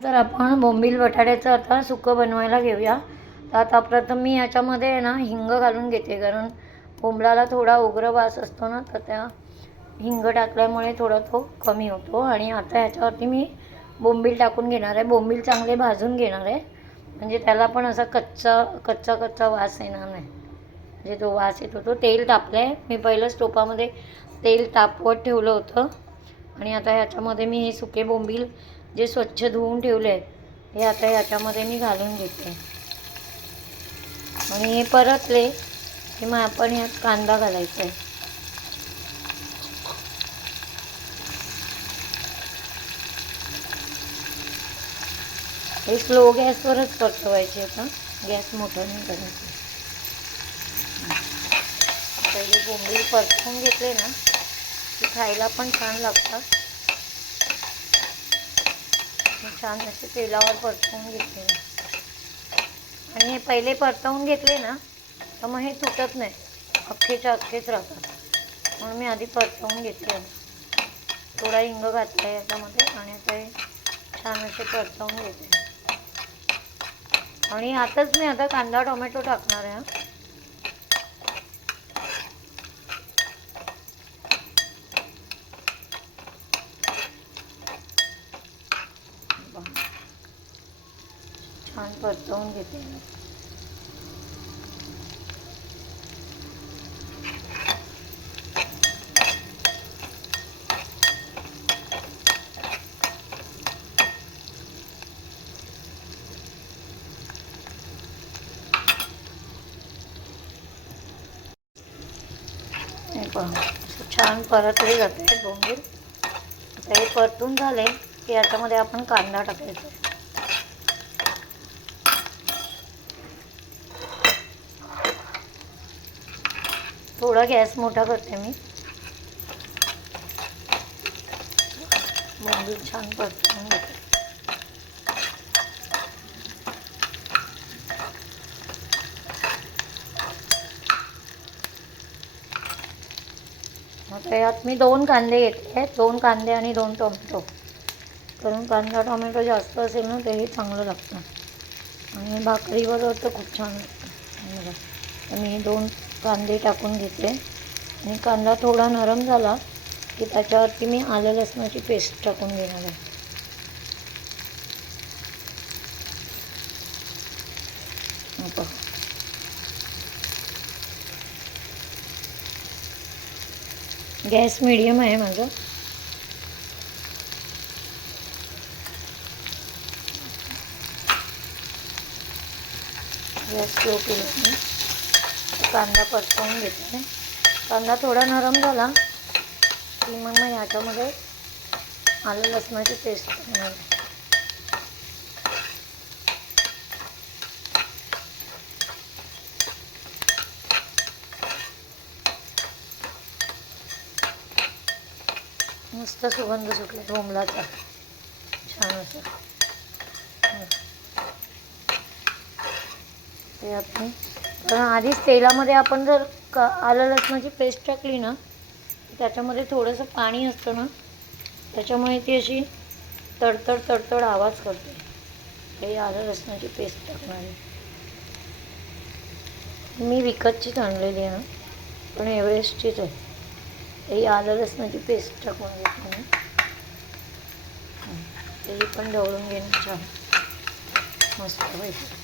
तर आपण बोंबील बटाट्याचं आता सुकं बनवायला घेऊया. तर आता प्रथम मी याच्यामध्ये आहे ना हिंग घालून घेते, कारण बोंबलाला थोडा उग्र वास असतो ना, तर त्या हिंग टाकल्यामुळे थोडा तो कमी होतो. आणि आता याच्यावरती मी बोंबील टाकून घेणार आहे. बोंबील चांगले भाजून घेणार आहे, म्हणजे त्याला पण असा कच्चा वास येणार नाही. म्हणजे तो वास येतो तो. तेल तापलं आहे, मी पहिलंच टोपामध्ये तेल तापवत ठेवलं होतं. आणि आता ह्याच्यामध्ये मी हे सुके बोंबील जे स्वच्छ धुवून ठेवले आहेत हे आता याच्यामध्ये मी घालून घेते. आणि हे परतले की मग आपण यात कांदा घालायचा आहे. हे स्लो गॅसवरच परतवायचे. आता गॅस मोठा नाही करायचा. पहिले बोंबील परतवून घेतले ना की खायला पण छान लागतात. छान असे तेलावर परतवून घेतले आणि हे पहिले परतवून घेतले ना तर मग हे तुटत नाही, अख्खेच्या अख्खेच राहतात. म्हणून मी आधी परतवून घेतले. थोडा हिंग घातला आहे याच्यामध्ये आणि आता हे छान असे परतवून घेते. आणि आताच मी आता कांदा टोमॅटो टाकणार आहे. छान परतवून घेते. छान परतले जाते बोंबील. आता हे परतून झाले की याच्यामध्ये आपण कांदा टाकायचा. थोडा गॅस मोठा करते मी. बोंबील छान परतून घेते. आता यात मी 2 कांदे घेतले आहेत. 2 कांदे आणि 2 टोमॅटो. कारण कांदा टोमॅटो जास्त असेल ना तेही चांगलं लागतं आणि भाकरीबरोबर तर खूप छान लागतं. तर मी 2 कांदे टाकून घेते आणि कांदा थोडा नरम झाला की त्याच्यावरती मी आलं लसणाची पेस्ट टाकून घेणार आहे. गॅस मीडियम आहे माझा. गॅस स्लो केला मी. कांदा परतवून घेते. कांदा थोडा नरम झाला की मग याच्यामध्ये आलं लसणाची पेस्ट टाकणार. मस्त सुगंध सुटला बोंबलाचा छान असं. ते आपण कारण आधीच तेलामध्ये आपण जर आलं लसणाची पेस्ट टाकली ना त्याच्यामध्ये थोडंसं पाणी असतं ना, त्याच्यामुळे ती अशी तडतड आवाज करते. हे आलं लसणाची पेस्ट टाकणार आहे. मी विकतचीच आणलेली आहे, पण एव्हरेस्टचीच आहे. हे आलं लसणाची पेस्ट टाकून घेते. ते पण ढवळून घेणं छान मस्त पाहिजे.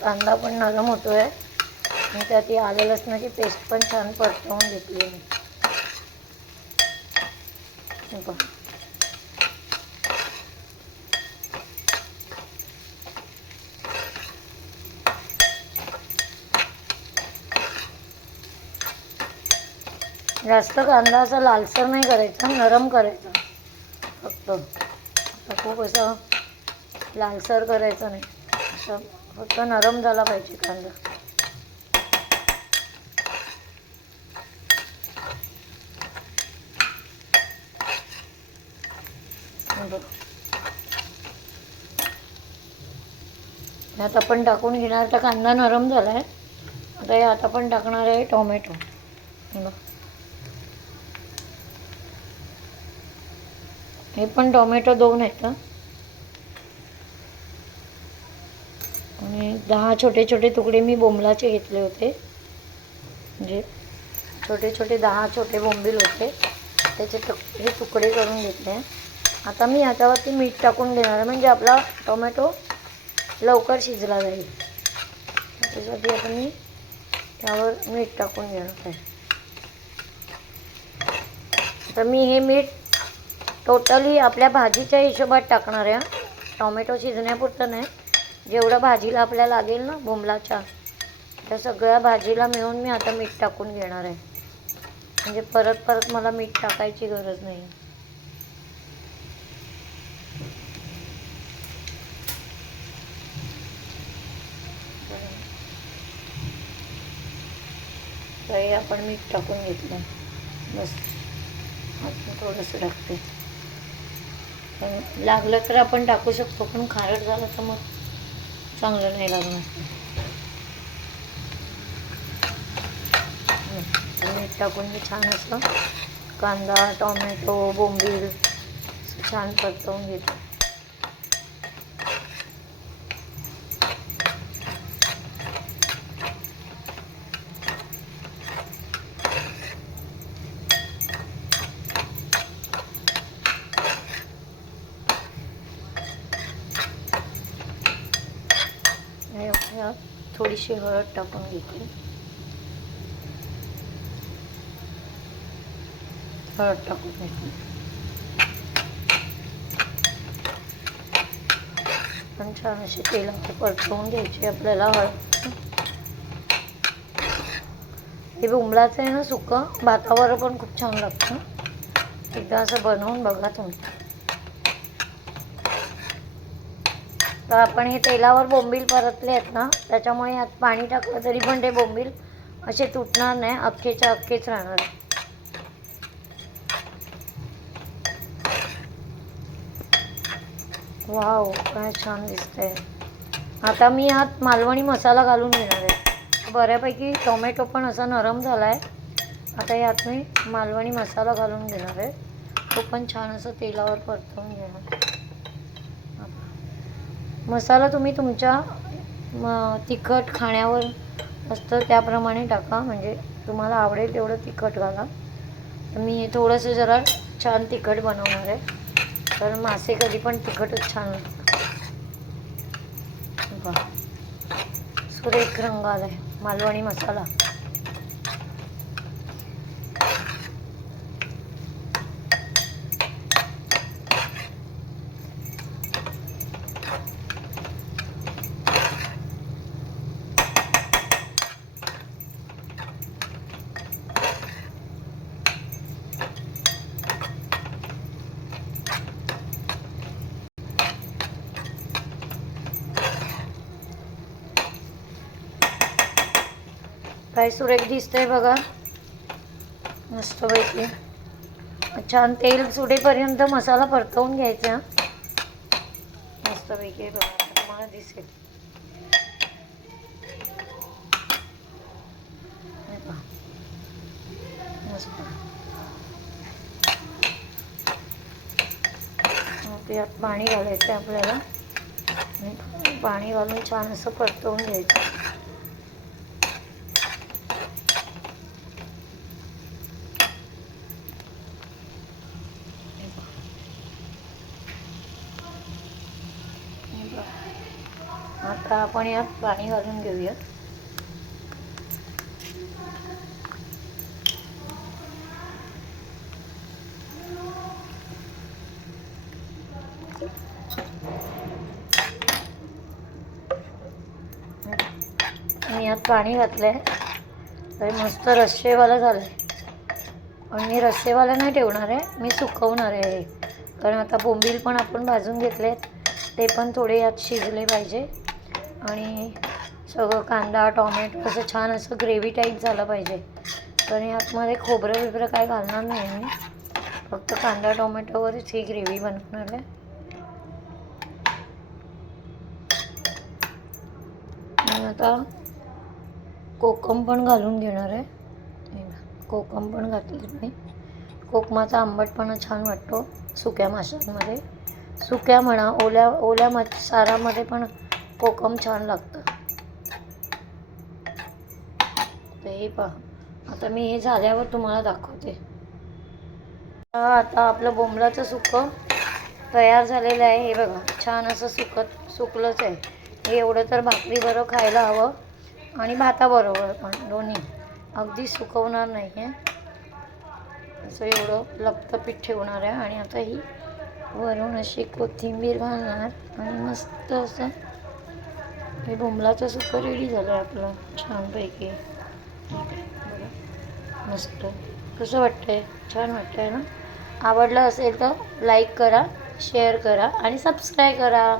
कांदा पण नरम होतो आहे आणि त्यात ही आलं लसणाची पेस्ट पण छान परतवून घेतली आहे. जास्त कांदा असा लालसर नाही करायचा, नरम करायचा फक्त. खूप असं लालसर करायचं नाही, असं फक्त नरम झाला पाहिजे कांदा. यात आपण टाकून घेणार. तर कांदा नरम झाला आहे. आता आता यात आपण टाकणार आहे टोमॅटो. हे बघ, हे पण टोमॅटो 2 आहेत आणि 10 छोटे छोटे तुकडे मी बोंबलाचे घेतले होते. म्हणजे छोटे छोटे 10 छोटे बोंबील होते, त्याचे हे तुकडे करून घेतले. आता मी याच्यावरती मीठ टाकून देणार आहे, म्हणजे आपला टोमॅटो लवकर शिजला जाईल. त्याच्यासाठी आता मी त्यावर मीठ टाकून घेणार आहे. तर मी हे मीठ टोटली आपल्या भाजीच्या हिशोबात टाकणार आहे. टोमॅटो शिजण्यापुरतं नाही, जेवढं भाजीला आपल्याला लागेल ना बोंबलाच्या, त्या सगळ्या भाजीला मिळून मी आता मीठ टाकून घेणार आहे. म्हणजे परत परत मला मीठ टाकायची गरज नाही. तर हे आपण मीठ टाकून घेतलं. बस आता थोडंसं टाकते. लागलं तर आपण टाकू शकतो, पण खारट झालं तर मग चांगलं नाही लागणार. मीठ टाकून मी छान असं कांदा टोमॅटो बोंबील छान परतवून घेतो. थोडीशी हळद टाकून घेते. हळद टाकून घेते. पण छान अशी तेलात परतवून घ्यायची आपल्याला हळद. हे बोंबलाचं आहे ना सुकं, भातावर पण खूप छान लागतं. एकदा असं बनवून बघा तुम्ही. तर आपण हे तेलावर बोंबील परतले आहेत ना, त्याच्यामुळे यात पाणी टाकलं तरी पण ते बोंबील असे तुटणार नाही, अख्खेच्या अख्खेच राहणार. वाव, काय छान दिसतंय. आता मी यात मालवणी मसाला घालून घेणार आहे. बऱ्यापैकी टोमॅटो पण असा नरम झाला आहे. आता यात मी मालवणी मसाला घालून घेणार आहे. तो पण छान असं तेलावर परतवून घेणार. मसाला तुम्ही तुमच्या तिखट खाण्यावर असतं त्याप्रमाणे टाका, म्हणजे तुम्हाला आवडेल तेवढं तिखट घाला. तर मी हे थोडंसं जरा छान तिखट बनवणार आहे, कारण मासे कधी पण तिखटच छान लागतात. सुरेख रंग आला आहे मालवणी मसाला. काय सुरेख दिसतंय बघा, मस्तपैकी. छान तेल सुटेपर्यंत मसाला परतवून घ्यायचा मस्तपैकी. बघा तुम्हाला दिसेल. मस्त. यात पाणी घालायचं आपल्याला, पाणी घालून छान असं परतवून घ्यायचं. आता आपण यात पाणी घालून घेऊया. मी यात पाणी घातलं आहे, तर मस्त रस्सेवाला झालं आहे. पण मी रस्सेवाला नाही ठेवणार आहे, मी सुकवणार आहे. कारण आता बोंबील पण आपण भाजून घेतले आहेत, ते पण थोडे यात शिजले पाहिजे. आणि सगळं कांदा टोमॅटो असं छान असं ग्रेव्ही टाईप झालं पाहिजे. कारण यातमध्ये खोबरं बिबरं काय घालणार नाही मी, फक्त कांदा टोमॅटोवरच ही ग्रेव्ही बनवणार आहे. आणि आता कोकम पण घालून घेणार आहे. हे बघा, कोकम पण घातली मी. कोकमाचा आंबटपणा छान वाटतो सुक्या माशांमध्ये. सुक्या म्हणा, ओल्या ओल्या सारामध्ये पण कोकम छान लागतं. तर हे पहा, आता मी हे झाल्यावर तुम्हाला दाखवते. आता आपलं बोंबलाचं सुकं तयार झालेलं आहे. हे बघा, छान असं सुकलंच आहे. हे एवढं तर भाकरीबरोबर खायला हवं आणि भाताबरोबर पण, दोन्ही. अगदी सुकवणार नाही आहे, असं एवढं लपतपीत ठेवणार आहे. आणि आता ही वरून अशी कोथिंबीर घालणार आणि मस्त असं हे बोंबलाचं सुकं रेडी झालं आहे आपलं छानपैकी. मस्त. कसं वाटतंय? छान वाटतंय ना? आवडलं असेल तर लाईक करा, शेअर करा आणि सबस्क्राईब करा.